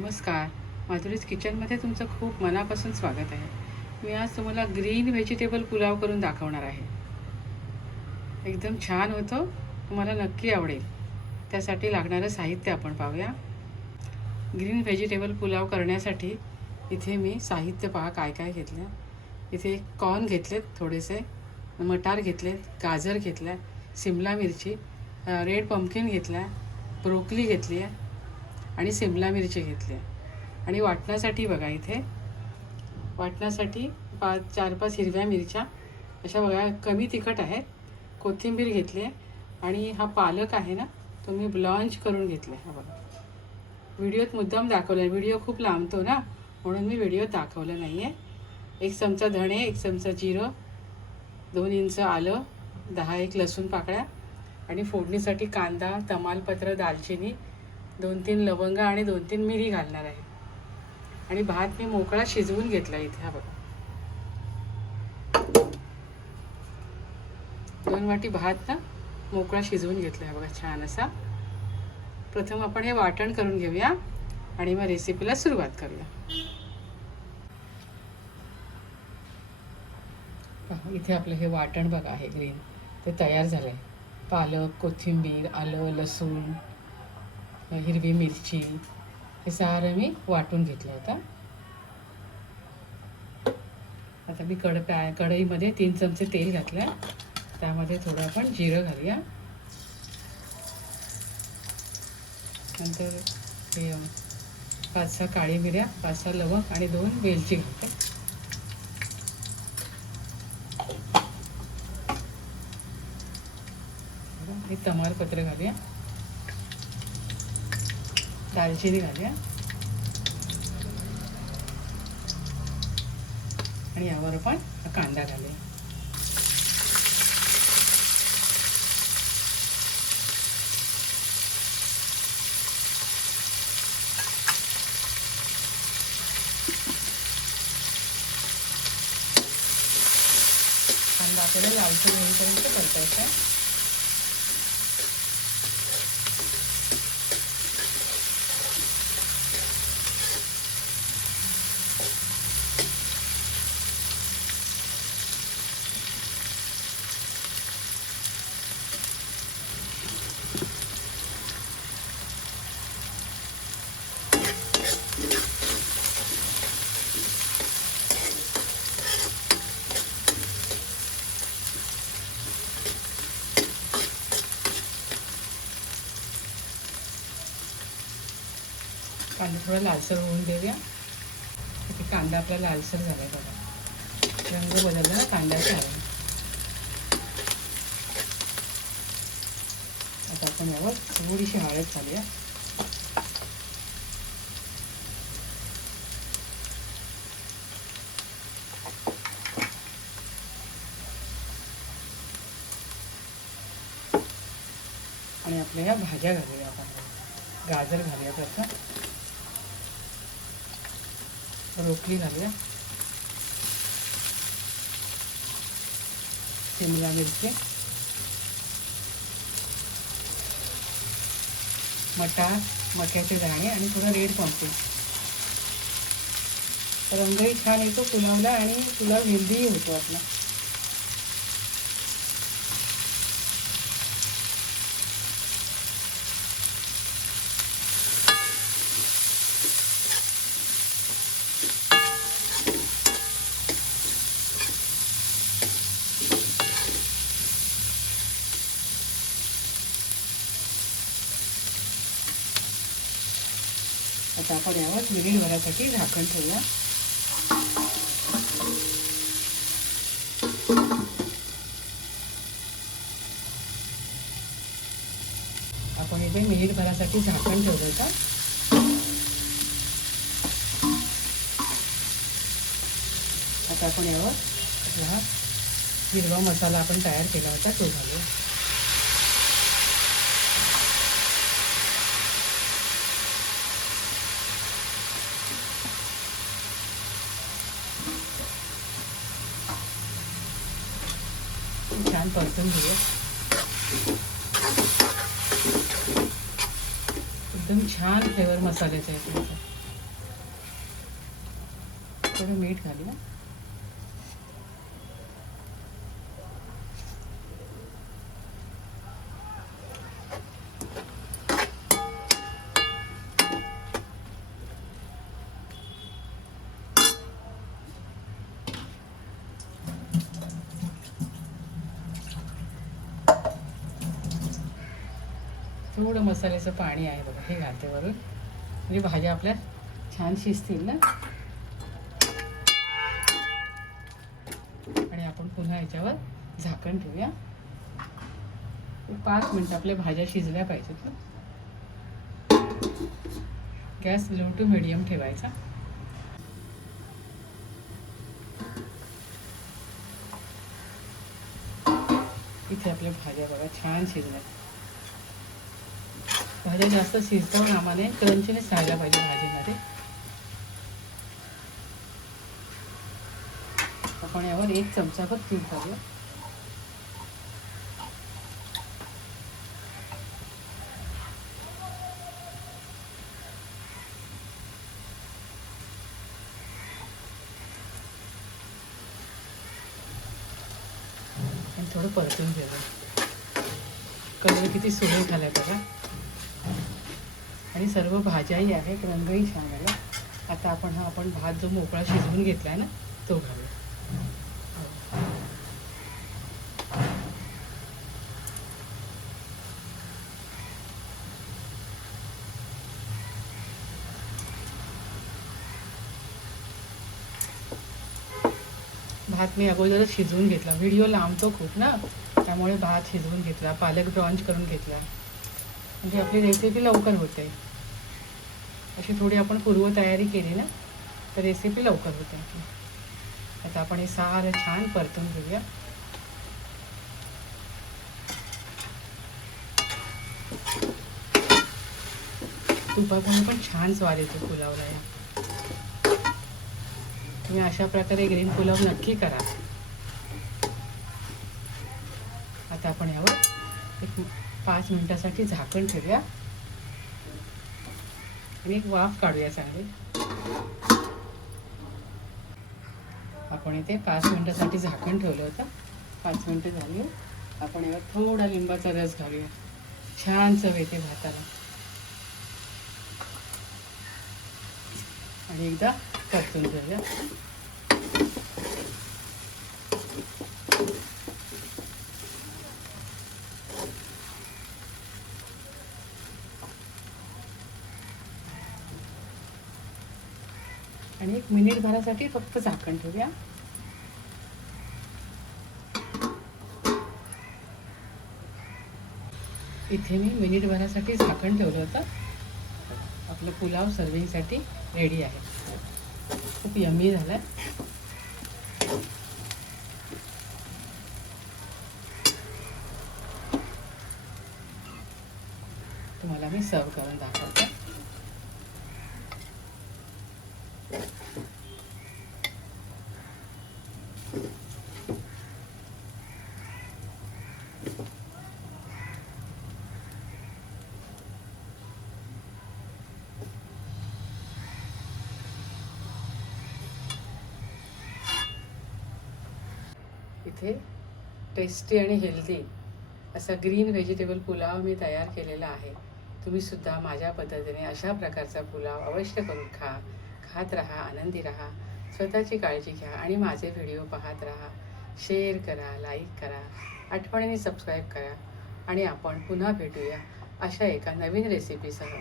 नमस्कार. माधुरीज किचनमध्ये तुमचं खूप मनापासून स्वागत आहे. मी आज तुम्हाला ग्रीन व्हेजिटेबल पुलाव करून दाखवणार आहे. एकदम छान होतो, तुम्हाला नक्की आवडेल. त्यासाठी लागणारं साहित्य आपण पाहूया. ग्रीन व्हेजिटेबल पुलाव करण्यासाठी इथे मी साहित्य पहा काय काय घेतलं. इथे कॉर्न घेतलेत थोडेसे, मटार घेतलेत, गाजर घेतला, शिमला मिरची, रेड पम्पकिन घेतला, ब्रोकली घेतली आहे आणि शिमला मिरची घेतली आहे. आणि वाटण्यासाठी बघा इथे वाटण्यासाठी 4-5 हिरव्या मिरच्या अशा बघा कमी तिखट आहेत. कोथिंबीर घेतली आहे आणि हा पालक आहे ना तो मी ब्लॉन्च करून घेतला आहे. हा बघा व्हिडिओत मुद्दाम दाखवला आहे, व्हिडिओ खूप लांबतो ना म्हणून मी व्हिडिओत दाखवलं नाही आहे. 1 चमचा धणे, 1 चमचा जिरं, 2 इंच आलं, 10-1 लसूण पाकळ्या आणि फोडणीसाठी कांदा, तमालपत्र, दालचिनी, 2-3 लवंगा आणि 2-3 मिरी घालणार आहे. आणि भात मी मोकळा शिजवून घेतला इथे. हा बघा 2 वाटी भात ना मोकळा शिजवून घेतला आहे बघा छान असा. प्रथम आपण हे वाटण करून घेऊया आणि मग रेसिपीला सुरुवात करूया. इथे आपलं हे वाटण बघा आहे ग्रीन, ते तयार झालं आहे. पालक, कोथिंबीर, आलं, लसूण, हिरवी मिरची हे सारं मी वाटून घेतलं होतं. आता मी कढईमध्ये 3 चमचे तेल घातलं. त्यामध्ये थोडं आपण जिरं घालूया. नंतर हे 5-6 काळी मिऱ्या, 5-6 लवंग आणि 2 वेलची घालते. हे तमालपत्र घालूया, दालचिनी घालूया आणि यावर आपण कांदा घालूया. कांदा आपल्याला लालसर होईपर्यंत परतायचा आहे. कांदा थोडा लालसर होऊन देऊया. कांदा आपला लालसर झाला आहे बघा, रंग बदलला ना कांद्याचा आहे. आता आपण यावर थोडीशी हळद घालूया. आणि आपल्या ह्या भाज्या घालूया आपण. गाजर घालूया प्रथम, ब्रोकली घालूया, शिमला मिरची, मक्याचे दाणे आणि थोडं रेड पम्पकिन. रंगही छान येतो पुलावला आणि पुलाव हेल्दीही होतो आपला. आता आपण यावर मिनिटभरासाठी झाकण ठेवूया. आपण इथे मिनिटभरासाठी झाकण ठेवलं होतं. आता आपण यावर आपला हिरवा मसाला आपण तयार केला होता तो घालूया. छान परतून घेऊया. एकदम छान फ्लेवर मसाल्याचा आहे तुमचा. थोडं मीठ घालूया. थोडं मसाल्याचं पाणी आहे बघा, हे घालते वरून, म्हणजे भाज्या आपल्या छान शिजतील ना. आणि आपण पुन्हा याच्यावर झाकण ठेवूया. 5 मिनिटं आपल्या भाज्या शिजल्या पाहिजेत ना. गॅस लो टू मिडियम ठेवायचा. इथे आपल्या भाज्या बघा छान शिजल्या. भाज्या जास्त शिजता नामाने क्रंचीनेच राहायला पाहिजे भाजीमध्ये. आपण यावर 1 चमचाभर तूप घालूया. आणि थोडं परतून घेऊया. कलर किती सुरेख झालाय बघा. आणि सर्व भाज्याही आहेत, रंगही छान आला. आता आपण भात जो मोकळा शिजवून घेतला ना तो घालूया. भात मी अगोदरच शिजवून घेतला. व्हिडिओ लांबतो खूप ना, त्यामुळे भात शिजवून घेतला. पालक ब्रॉन्च करून घेतला, म्हणजे आपली रेसिपी लवकर होते. अशी थोडी आपण पूर्वतयारी केली ना तर रेसिपी लवकर होते आपली. आता आपण हे सारं छान परतून घेऊया. तुपातून पण छान स्वाद येतो पुलावला. या तुम्ही अशा प्रकारे ग्रीन पुलाव नक्की करा. आता आपण यावर 5 मिनिटासाठी झाकण ठेवूया आणि एक वाफ काढूया चांगली. आपण इथे 5 मिनिटासाठी झाकण ठेवलं होतं. 5 मिनिटं झाली. आपण यावर थोडा लिंबाचा रस घालूया. छान चव येते भाताला. आणि एकदा परतून घेऊया. आणि 1 मिनिटभरासाठी फक्त झाकण ठेवूया. इथे मी मिनिटभरासाठी झाकण ठेवलं होतं. आपलं पुलाव सर्विंगसाठी रेडी आहे. खूप यम्मी झालाय. तुम्हाला मी सर्व करून दाखवते. इथे टेस्टी आणि हेल्दी असा ग्रीन व्हेजिटेबल पुलाव मी तयार केलेला आहे. तुम्ही सुद्धा माझ्या पद्धतीने अशा प्रकारचा पुलाव अवश्य करून खात राहा, आनंदी राहा, स्वतःची काळजी घ्या आणि माझे व्हिडिओ पाहत राहा. शेअर करा, लाईक करा, आठवणीने सबस्क्राईब करा आणि आपण पुन्हा भेटूया अशा एका नवीन रेसिपीसह.